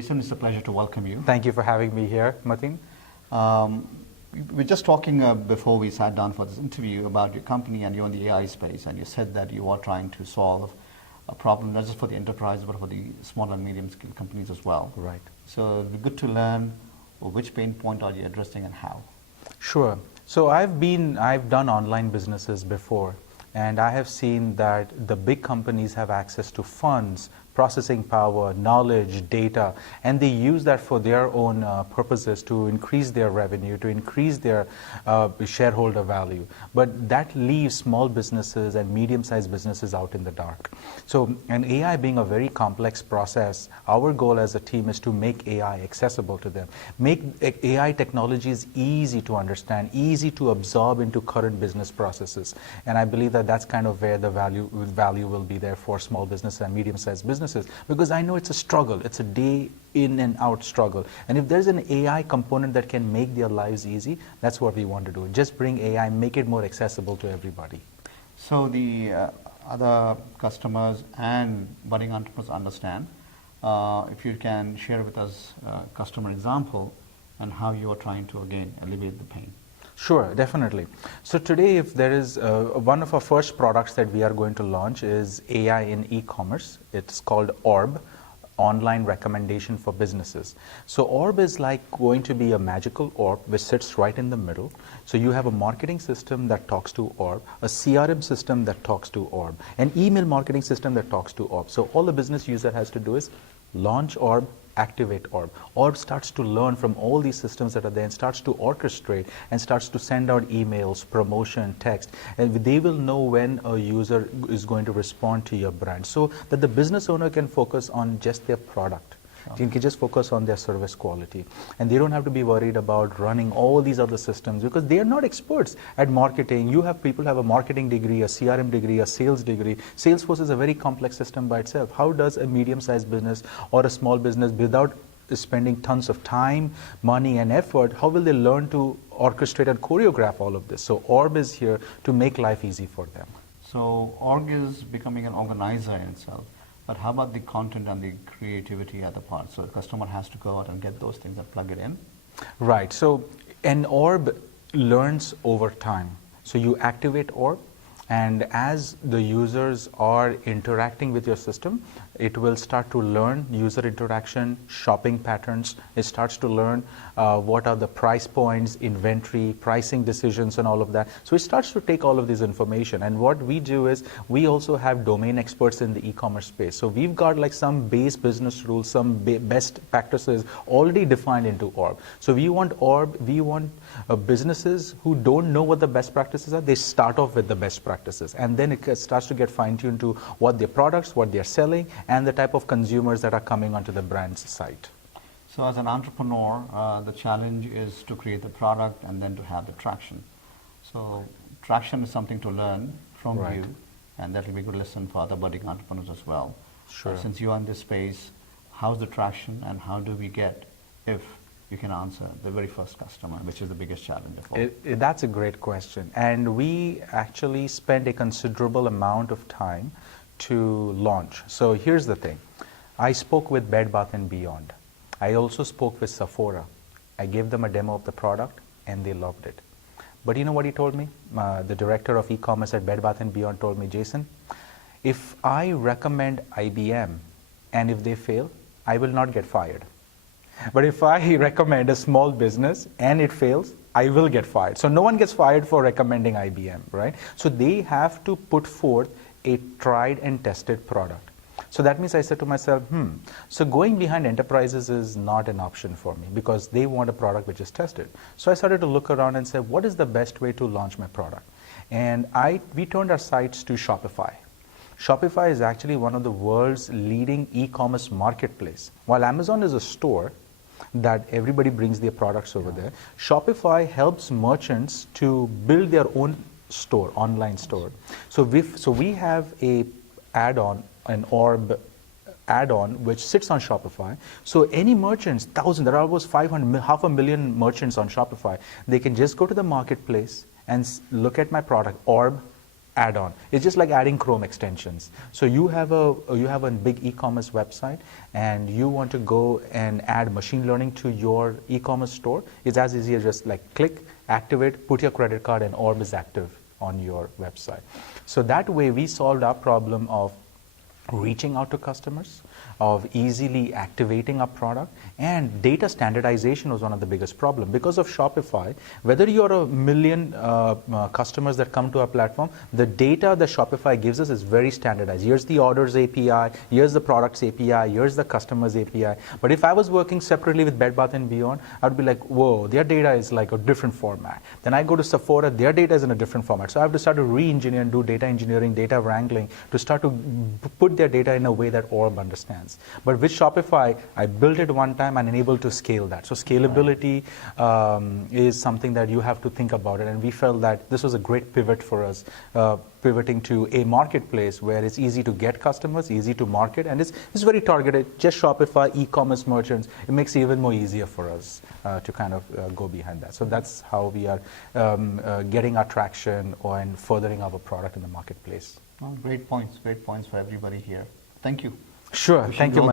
Jason, it's a pleasure to welcome you. Thank you for having me here, Mateen. We're just talking before we sat down for this interview about your company, and you're in the AI space, and you said that you are trying to solve a problem not just for the enterprise but for the small and medium scale companies as well. Right. So it'd be good to learn which pain point are you addressing and how. Sure. So I've done online businesses before, and I have seen that the big companies have access to funds, processing power, knowledge, data, and they use that for their own purposes to increase their revenue, to increase their shareholder value. But that leaves small businesses and medium-sized businesses out in the dark. So, and AI being a very complex process, our goal as a team is to make AI accessible to them, make AI technologies easy to understand, easy to absorb into current business processes. And I believe that that's kind of where the value will be there for small businesses and medium-sized businesses, because I know it's a struggle. It's a day in and out struggle. And if there's an AI component that can make their lives easy, that's what we want to do. Just bring AI, make it more accessible to everybody. So the other customers and budding entrepreneurs understand. If you can share with us a customer example and how you are trying to, again, alleviate the pain. Sure, definitely. So today, if there is one of our first products that we are going to launch is AI in e-commerce. It's called Orb, Online Recommendation for Businesses. So Orb is like going to be a magical orb which sits right in the middle. So you have a marketing system that talks to Orb, a CRM system that talks to Orb, an email marketing system that talks to Orb. So all the business user has to do is launch Orb, activate Orb. Orb starts to learn from all these systems that are there and starts to orchestrate and starts to send out emails, promotion, text, and they will know when a user is going to respond to your brand, so that the business owner can focus on just their product. They can just focus on their service quality, and they don't have to be worried about running all these other systems because they are not experts at marketing. You have people who have a marketing degree, a CRM degree, a sales degree. Salesforce is a very complex system by itself. How does a medium-sized business or a small business, without spending tons of time, money, and effort, how will they learn to orchestrate and choreograph all of this? So Orb is here to make life easy for them. So Org is becoming an organizer in itself. But how about the content and the creativity at the part? So the customer has to go out and get those things and plug it in? Right. So an Orb learns over time. So you activate Orb, and as the users are interacting with your system, it will start to learn user interaction, shopping patterns. It starts to learn what are the price points, inventory, pricing decisions, and all of that. So it starts to take all of this information. And what we do is we also have domain experts in the e-commerce space. So we've got like some base business rules, some best practices already defined into Orb. So we want Orb, we want businesses who don't know what the best practices are, they start off with the best practices. And then it starts to get fine-tuned to what their products, what they're selling, and the type of consumers that are coming onto the brand's site. So as an entrepreneur, the challenge is to create the product and then to have the traction. So traction is something to learn from you, and that will be a good lesson for other budding entrepreneurs as well. Sure. Since you are in this space, how's the traction and how do we get, if you can answer, the very first customer, which is the biggest challenge of all? That's a great question. And we actually spend a considerable amount of time to launch. So here's the thing. I spoke with Bed Bath & Beyond. I also spoke with Sephora. I gave them a demo of the product and they loved it. But you know what he told me? The director of e-commerce at Bed Bath & Beyond told me, Jason, if I recommend IBM and if they fail, I will not get fired. But if I recommend a small business and it fails, I will get fired. So no one gets fired for recommending IBM, right? So they have to put forth a tried and tested product. So that means I said to myself, so going behind enterprises is not an option for me because they want a product which is tested. So I started to look around and say, what is the best way to launch my product? And we turned our sights to Shopify. Shopify is actually one of the world's leading e-commerce marketplace. While Amazon is a store that everybody brings their products over there, Shopify helps merchants to build their own store, online store. So we have a add-on, an Orb add-on which sits on Shopify. So any merchants, there are almost 500,000 merchants on Shopify. They can just go to the marketplace and look at my product, Orb, add-on. It's just like adding Chrome extensions. So you have a big e-commerce website, and you want to go and add machine learning to your e-commerce store. It's as easy as just like click, activate, put your credit card, and Orb is active on your website. So that way we solved our problem of reaching out to customers, of easily activating a product, and data standardization was one of the biggest problems. Because of Shopify, whether you're a million customers that come to our platform, the data that Shopify gives us is very standardized. Here's the orders API, here's the products API, here's the customers API. But if I was working separately with Bed Bath & Beyond, I'd be like, whoa, their data is like a different format. Then I go to Sephora, their data is in a different format. So I have to start to re-engineer and do data engineering, data wrangling to start to put their data in a way that Orb understands. But with Shopify, I built it one time and enabled to scale that. So scalability is something that you have to think about it. And we felt that this was a great pivot for us, pivoting to a marketplace where it's easy to get customers, easy to market, and it's very targeted. Just Shopify, e-commerce merchants, it makes it even more easier for us to kind of go behind that. So that's how we are getting our traction and furthering our product in the marketplace. Well, great points for everybody here. Thank you. Sure. Thank you.